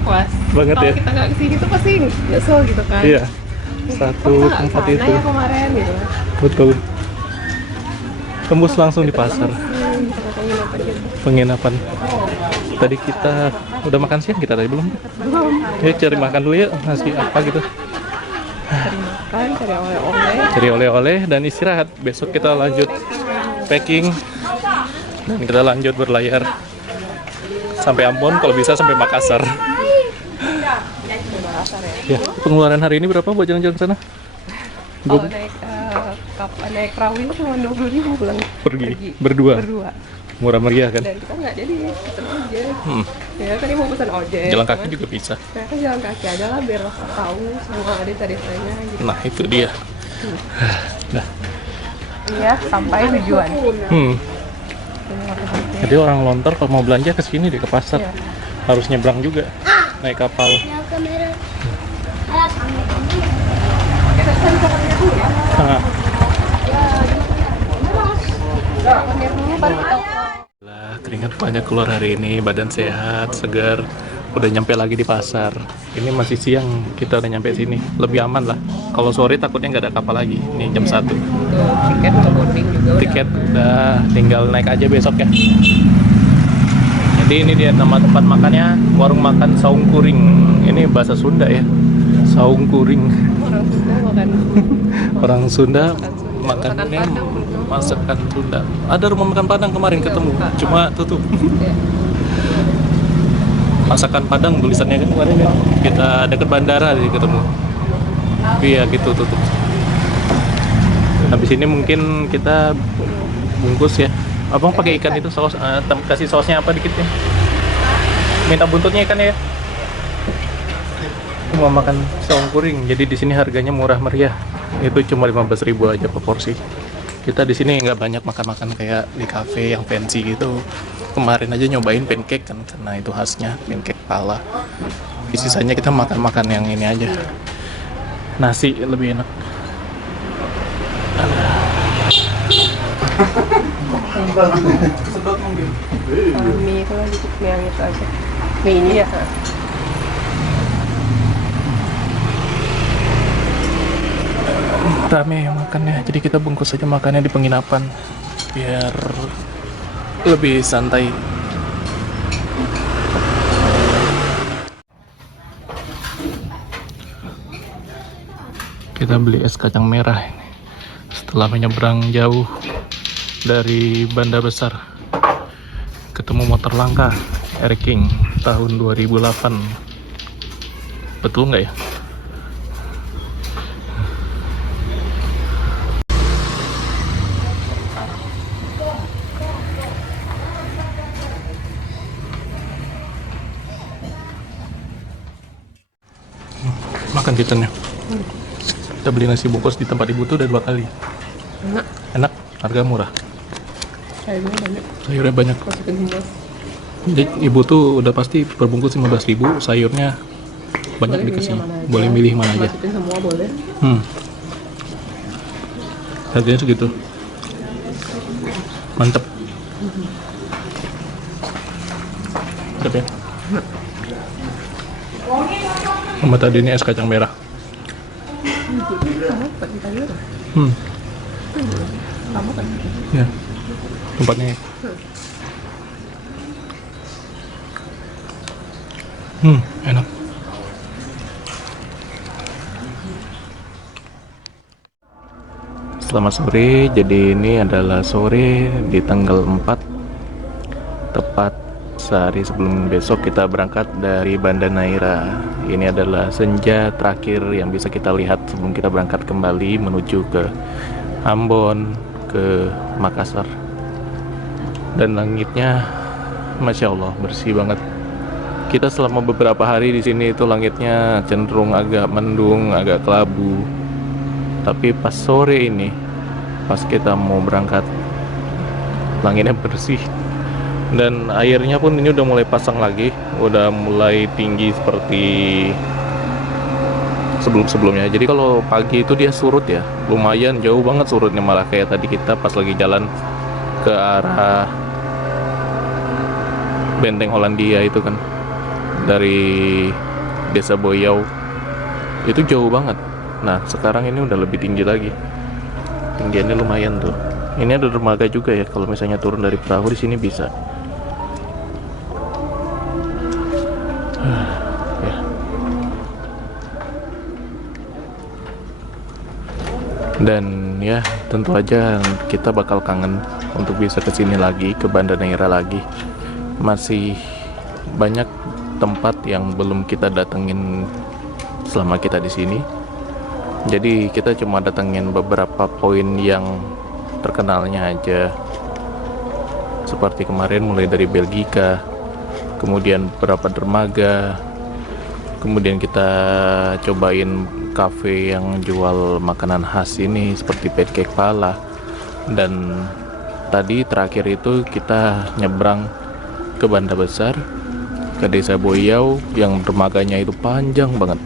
Puas. Banget Kalau ya? kita nggak kesini tuh pasti nyesel gitu kan. Iya. Satu Kok nggak tempat sana itu. ya kemarin gitu. Betul. Tembus langsung di pasar. Kita penginapan gitu. Penginapan. Tadi kita udah makan siang, kita tadi belum? Belum. Ya cari makan dulu ya, nasi apa gitu. Cari makan, cari oleh-oleh. Cari oleh-oleh dan istirahat. Besok kita lanjut packing dan kita lanjut berlayar sampai Ambon, kalau bisa sampai Makassar. Ya, pengeluaran hari ini berapa buat jalan-jalan sana? Kalau naik perahu itu cuma 20.000 pulang. Pergi berdua. Murah meriah kan? Dan kita nggak jadi pesen ojek. Ya tadi mau pesan ojek. Jalan kaki juga bisa. Nah, kan jalan kaki aja lah biar tahu semua desa-desanya gitu. Nah itu dia. Nah, Iya, sampai tujuan. jadi orang Lontar kalau mau belanja ke sini deh, ke pasar. Iya. Harus nyebrang juga, naik kapal. Nah. Lah, keringat banyak keluar hari ini, badan sehat, segar. Udah nyampe lagi di pasar. Ini masih siang, kita udah nyampe sini. Lebih aman lah. Kalau sore takutnya nggak ada kapal lagi. Ini jam 1. Tiket udah boarding juga. Tiket udah, tinggal naik aja besok ya. Jadi ini dia nama tempat makannya, warung makan Saung Kuring. Ini bahasa Sunda ya, Saung Kuring. Orang Sunda makan. Orang Sunda Masakan makannya Padang. masakan Sunda. Ada rumah makan Padang kemarin ketemu, cuma tutup. Iya. Masakan Padang tulisannya kan kemarin kan. Kita deket bandara jadi ketemu. Iya gitu tutup. Habis ini mungkin kita bungkus ya. Abang pakai ikan itu saus, kasih sausnya apa dikit ya? Minta buntutnya ikan ya. Mau makan saung kuring, jadi di sini harganya murah meriah. Itu cuma 15.000 aja per porsi. Kita di sini nggak banyak makan-makan kayak di cafe yang fancy gitu. Kemarin aja nyobain pancake kan, karena itu khasnya pancake pala. Sisanya kita makan-makan yang ini aja. Nasi lebih enak. Mie itu lagi mie yang itu aja. Mie ini ya. Rame makannya, jadi kita bungkus aja makannya di penginapan biar lebih santai. Kita beli es kacang merah ini setelah menyeberang jauh dari bandar besar. Ketemu motor langka Air King tahun 2008. Betul nggak ya? Makan kitanya. Kita beli nasi bungkus di tempat ibu tuh udah 2 kali. Enak. Enak, harga murah. Sayurnya banyak. Sayurnya banyak. Masukin humus. Jadi ibu tuh udah pasti perbungkus 15.000, sayurnya banyak Boleh dikasih. milih yang mana aja. Boleh milih mana aja. Masukin semua boleh. Harganya segitu. Mantep. Mantep ya. Sama tadi ini es kacang merah. Kamu kan? Ya. Tempatnya. Enak. Selamat sore. Jadi ini adalah sore di tanggal 4, tepat sehari sebelum besok kita berangkat dari Banda Neira. Ini adalah senja terakhir yang bisa kita lihat sebelum kita berangkat kembali menuju ke Ambon, ke Makassar. Dan langitnya Masya Allah bersih banget. Kita selama beberapa hari di sini itu langitnya cenderung agak mendung, agak kelabu. Tapi pas sore ini, pas kita mau berangkat, langitnya bersih. Dan airnya pun ini udah mulai pasang lagi, udah mulai tinggi seperti sebelum-sebelumnya. Jadi kalau pagi itu dia surut ya, lumayan jauh banget surutnya, malah kayak tadi kita pas lagi jalan ke arah Benteng Hollandia itu kan, dari Desa Boyau, itu jauh banget. Nah sekarang ini udah lebih tinggi lagi, tinggiannya lumayan tuh. Ini ada dermaga juga ya, kalau misalnya turun dari perahu di sini bisa. Ya. Dan ya tentu aja kita bakal kangen untuk bisa kesini lagi, ke Banda Neira lagi. Masih banyak tempat yang belum kita datengin selama kita di sini. Jadi kita cuma datengin beberapa poin yang terkenalnya aja. Seperti kemarin mulai dari Belgika, kemudian beberapa dermaga, kemudian kita cobain cafe yang jual makanan khas ini seperti pancake pala. Dan tadi terakhir itu kita nyebrang ke Banda Besar, ke Desa Boyau yang dermaganya itu panjang banget.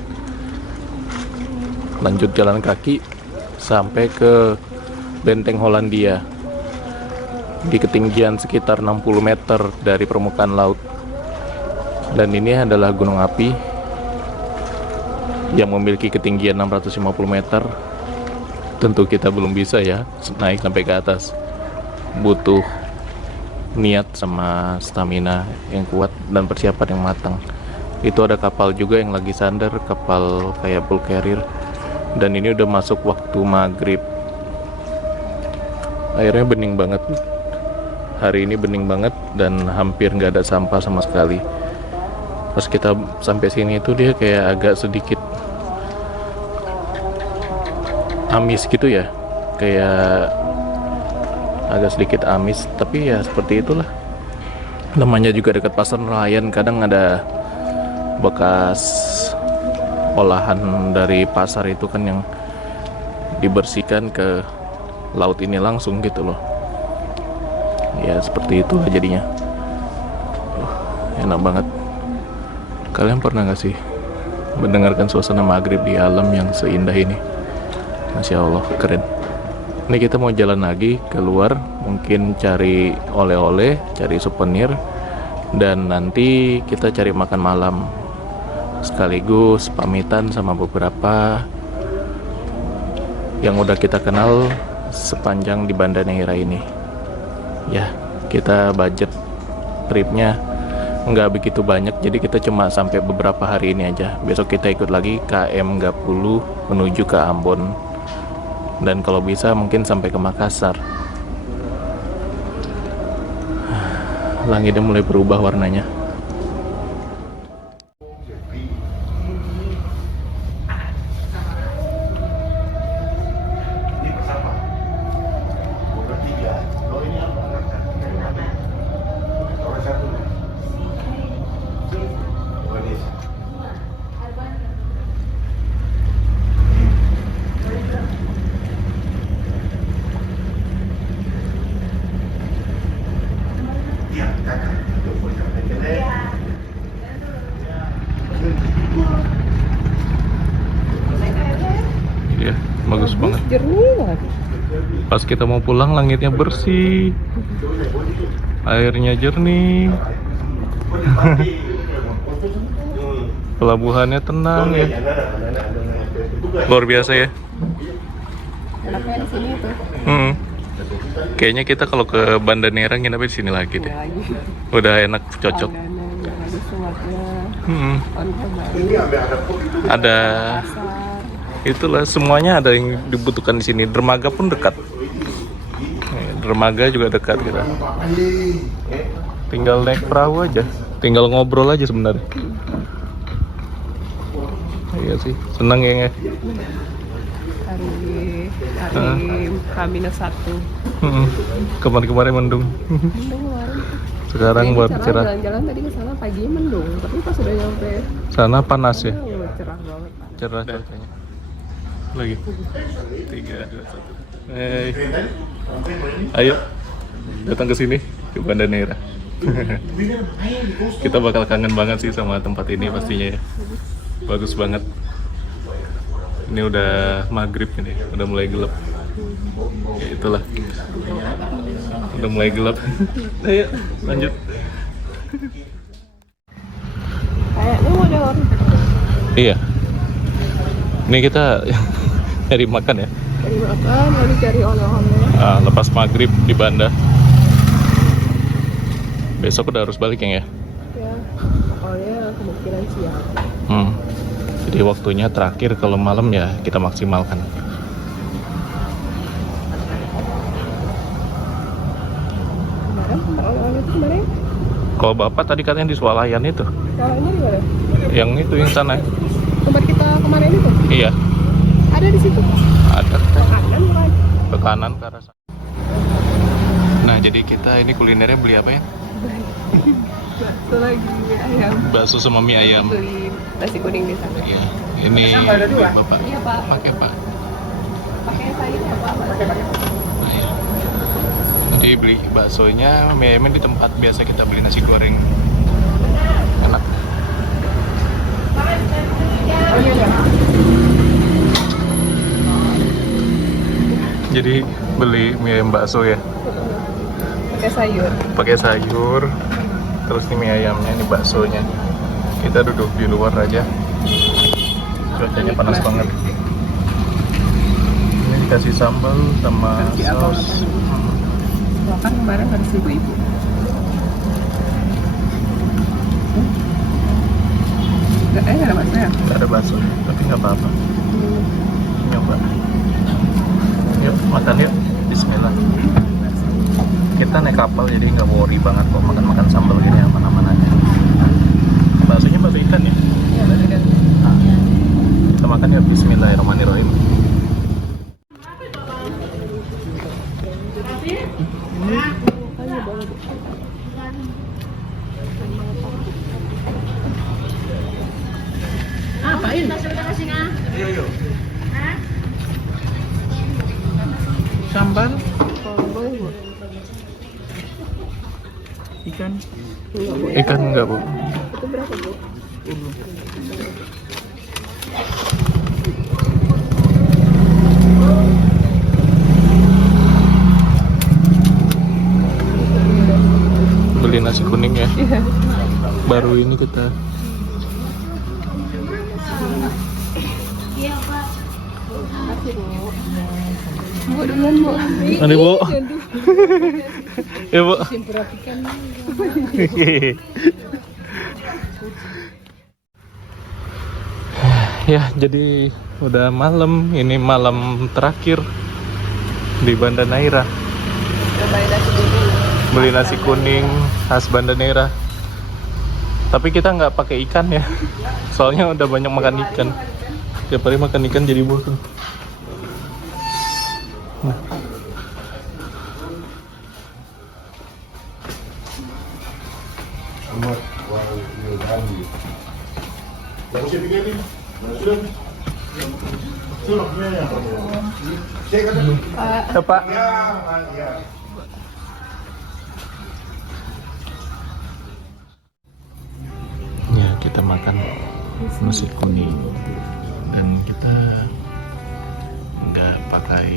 Lanjut jalan kaki sampai ke Benteng Hollandia di ketinggian sekitar 60 meter dari permukaan laut. Dan ini adalah gunung api yang memiliki ketinggian 650 meter. Tentu kita belum bisa ya naik sampai ke atas, butuh niat sama stamina yang kuat dan persiapan yang matang. Itu ada kapal juga yang lagi sandar, kapal kayak bulk carrier. Dan ini udah masuk waktu maghrib. Airnya bening banget. Hari ini bening banget dan hampir nggak ada sampah sama sekali. Pas kita sampai sini itu dia kayak agak sedikit amis gitu ya, kayak agak sedikit amis. Tapi ya seperti itulah. Namanya juga dekat pasar nelayan, kadang ada bekas olahan dari pasar itu kan yang dibersihkan ke laut ini langsung gitu loh. Ya seperti itu jadinya. Enak banget. Kalian pernah gak sih mendengarkan suasana maghrib di alam yang seindah ini? Masya Allah, keren. Ini kita mau jalan lagi keluar, mungkin cari oleh-oleh, cari souvenir, dan nanti kita cari makan malam, sekaligus pamitan sama beberapa yang udah kita kenal sepanjang di Banda Neira ini. Ya, kita budget tripnya nggak begitu banyak, jadi kita cuma sampai beberapa hari ini aja. Besok kita ikut lagi KM Gapulu menuju ke Ambon, dan kalau bisa mungkin sampai ke Makassar. Langitnya mulai berubah warnanya. Ya, bagus banget. Jernih banget. Pas kita mau pulang langitnya bersih, airnya jernih, pelabuhannya tenang ya. Luar biasa ya. Enaknya di sini tuh. Kayaknya kita kalau ke Banda Neira nginepnya di sini lagi deh. Udah enak, cocok. Ada semuanya. Ada Itulah semuanya ada yang dibutuhkan di sini. Dermaga pun dekat. Dermaga juga dekat kita. Tinggal naik perahu aja. Tinggal ngobrol aja sebenarnya. Iya sih, seneng ya. Hari H-1. Kemarin-kemarin mendung. Mendung kemarin. Sekarang baru cerah. Jalan-jalan tadi ke sana pagi mendung, tapi pas sudah nyampe Sana panas ya. cerah banget. Cerah cuacanya. Lagi. 3, 2, 1. Hey. Ayo datang ke sini ke Banda Neira. Kita bakal kangen banget sih sama tempat ini pastinya ya. Bagus banget. Ini udah maghrib ini, udah mulai gelap. Ya, itulah. Udah mulai gelap. Ayo lanjut. Kayaknya mau ada orang. Iya. Ini kita nyari makan ya. Cari makan, lalu cari oleh-oleh. Lepas maghrib di Banda. Besok udah harus balik ya. Ya, pokoknya kemungkinan siang. Jadi waktunya terakhir kalau malam ya kita maksimalkan. Kemarin oleh-oleh itu kemarin. Kalau bapak tadi katanya di Swalayan itu, Kalau ini di mana? yang itu yang sana. Tempat kita kemarin itu Iya, ada di situ. ada Kanan mulai. ke kanan ke arah sana. Nah jadi kita ini kulinernya beli apa ya? Bakso lagi ayam. Bakso sama mie ayam. Beli nasi kuning di sana. Iya, ini bapak. Iya Pak. Pakai pak. Pakai sayur ya Pak. Nah, iya. Jadi beli baksonya, mie ayamnya di tempat biasa kita beli nasi goreng. Enak. Jadi beli mie ayam bakso ya. Pakai sayur. Pakai sayur. Terus ini mie ayamnya, ini baksonya. Kita duduk di luar aja. Cuacanya panas banget. Ini dikasih sambal sama saus. Makan kemarin harus ibu-ibu. Nggak ada bakso ya? Nggak ada bakso, tapi nggak apa-apa. Nyoba. Yuk, makan yuk. Bismillah. Kita naik kapal jadi nggak worry banget kok makan-makan sambal gini aman-aman aja. Baksonya bakso ikan ya? Iya, bakso ikan. Kita makan yuk. Bismillahirrahmanirrahim. Apain? Sambal Oh, ikan. Ikan enggak, Bu? itu berapa Bu? Beli nasi kuning ya. Baru ini kita. Bu, duluan Bu. Ini Bu. Ya Bu. Ya jadi udah malam. Ini malam terakhir di Banda Neira. Beli nasi kuning khas Banda Neira. Tapi kita nggak pakai ikan ya. Soalnya udah banyak makan ikan. Tiap hari makan ikan jadi bosan. Nah. Pak. Ya, kita makan nasi kuning dan kita nggak pakai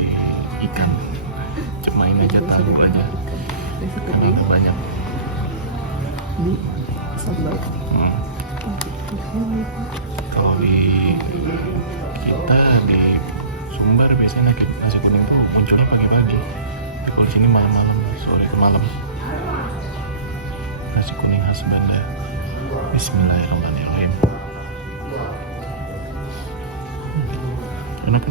ikan, cuma ini aja tahu aja karena ada banyak. Sambal. Kalau di kita di Sumbar biasanya nasi kuning tuh munculnya pagi-pagi. Kalau di sini malam-malam, sore ke malam. Nasi kuning khas Banda. Bismillahirrahmanirrahim. Enak.